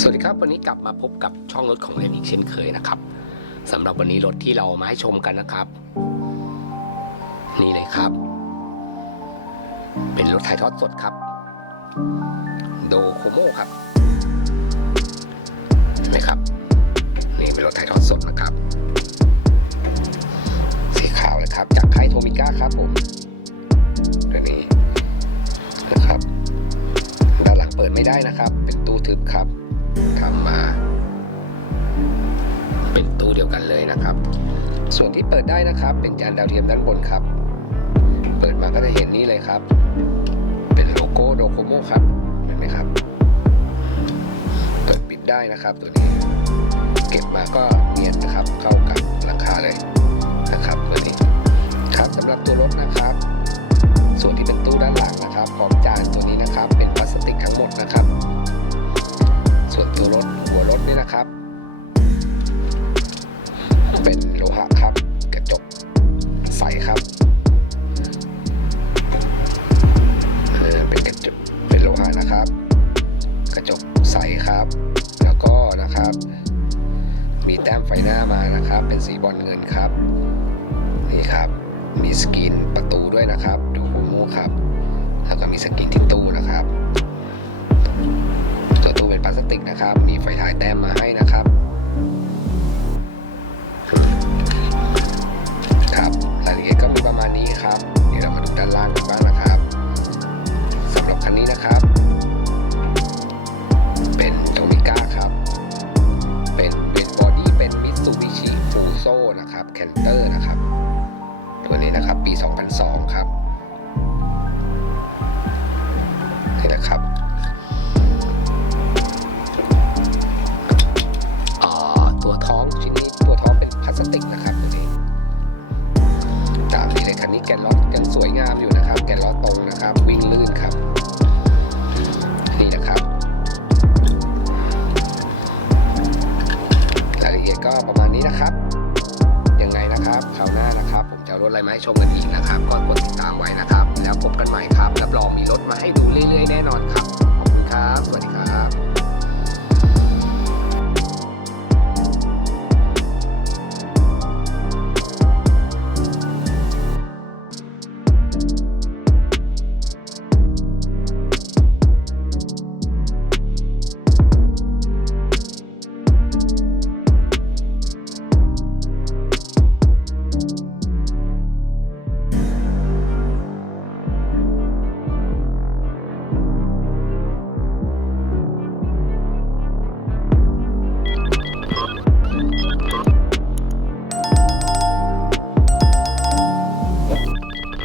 สวัสดีครับ วันนี้กลับมาพบกับช่องรถของเรนอีกเช่นเคยนะครับสำหรับวันนี้รถที่เรามาให้ชมกันนะครับ นี่เลยครับ เป็นรถถ่ายทอดสดครับ โดโคโมครับเห็นไหมครับ นี่เป็นรถถ่ายทอดสดนะครับ สีขาวเลยครับ จากค่ายโทมิก้าครับผมตัวนี้นะครับ ด้านหลังเปิดไม่ได้นะครับ เป็นตู้ทึบครับ ทำมา เป็นตู้เดียวกันเลยนะครับ ส่วนที่เปิดได้นะครับ เป็นจานดาวเทียมด้านบนครับ เปิดมาก็จะเห็นนี่เลยครับ เป็นโลโก้โดโคโมครับเห็นไหมครับ เปิดปิดได้นะครับตัวนี้ เก็บมาก็ นะครับ เป็นโลหะครับ กระจกใสครับเออเป็นกระจกเป็นโลหะนะครับ กระจกใสครับ แล้วก็นะครับ มีแต้มไฟหน้ามานะครับ เป็นสีบอลเงินครับ นี่ครับมีสกรีนประตูด้วยนะครับ ดูโฮโมครับ แล้วก็มีสกรีนที่ตู้นะครับ ติกนะครับ มีไฟท้ายแต้มมาให้นะครับครับรายละเอียดก็มีประมาณนี้ครับ เดี๋ยวเรามาดูด้านล่างกันบ้างนะครับสำหรับคันนี้นะครับ เป็นโตมิก้าครับ เป็นเป็นบอดี้เป็นมิตซูบิชิฟูโซนะครับแคนเตอร์นะครับ ตัวนี้นะครับปี 2002 ครับ นะครับคราวหน้านะครับ ผมจะรถอะไรมาให้ชมกันอีกนะครับก็กดติดตามไว้นะครับ แล้วพบกันใหม่ครับรับรองมีรถ